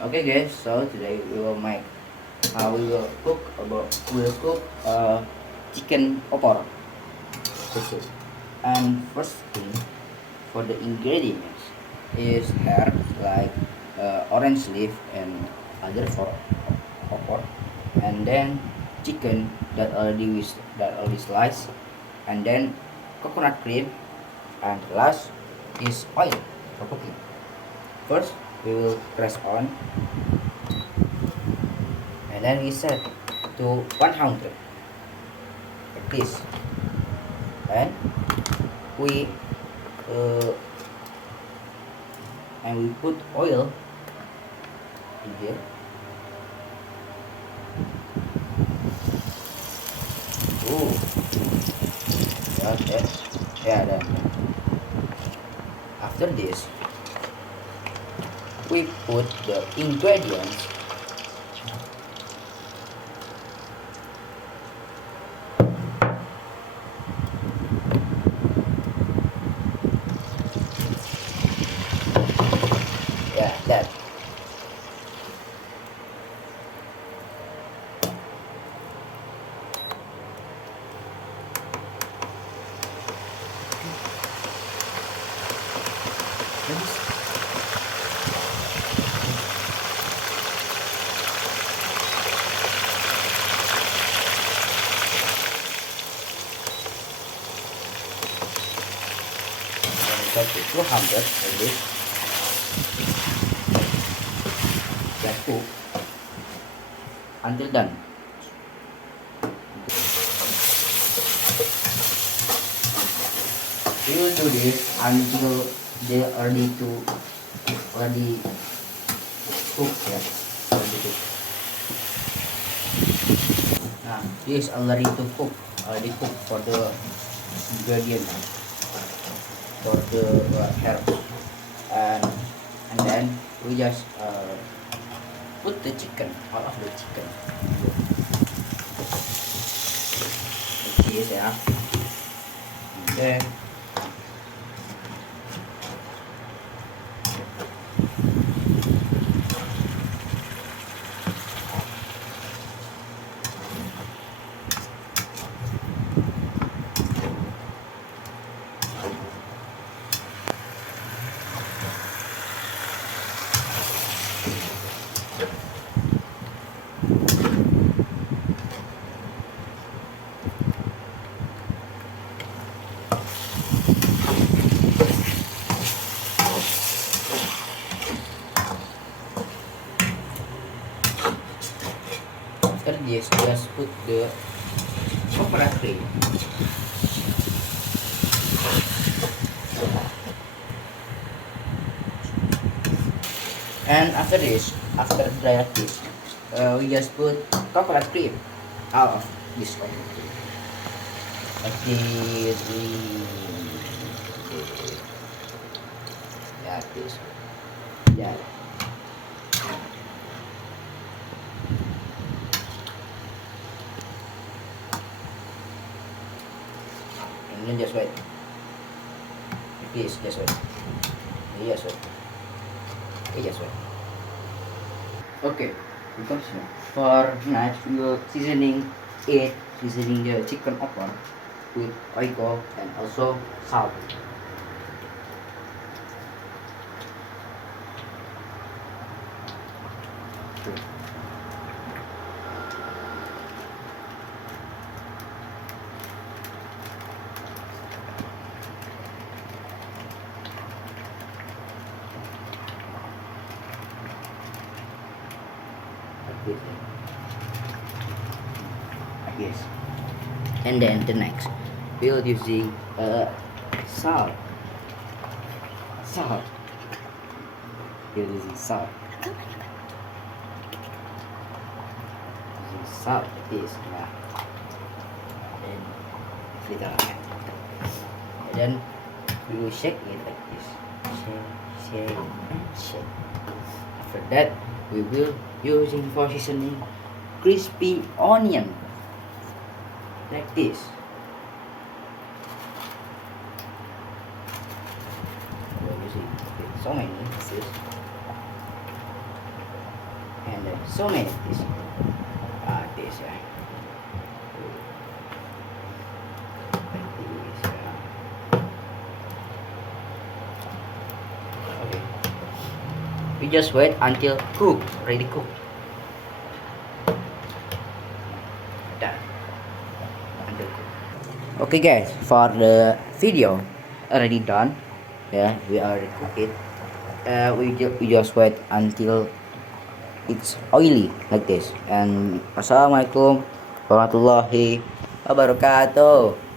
Okay guys, so today we will make we will cook chicken opor. That's it. And first thing for the ingredients is herbs like orange leaf and other for opor, and then chicken that already sliced, and then coconut cream, and last is oil for cooking. First, we will press on, and then we set to 100 like this, and we uh, put oil in here. Oh, okay, yeah, then after this we put the ingredients. Yeah, that. Set to 200 like this. Just cook until done. We will do this until they are already cook. Yeah, already cook. Now this already to cook, already cook for the ingredient, for the herbs, and then we just put the chicken, all of the chicken. Like this, yeah. And then after this, just put the coconut cream. And after this, after dry like this, we just put coconut cream out of this coconut cream. Like this, yeah, this, yeah. And then just wait. Like this, just wait. Just wait. Just wait. Okay, we continue. For next, we will seasoning the chicken opor with oil and also salt. Like this. And then the next, we'll using salt. Salt. We're using salt. Using salt like this. Yeah. And little. And then we will shake it like this. Shake, and shake. After that, we will using for seasoning crispy onion like this. We're using so many pieces. and so many this this like this okay, we just wait until cook, ready cook. Done. Until cook. Okay guys, for the video already done. Yeah, we already cook it. We just wait until it's oily like this. And assalamualaikum warahmatullahi wabarakatuh.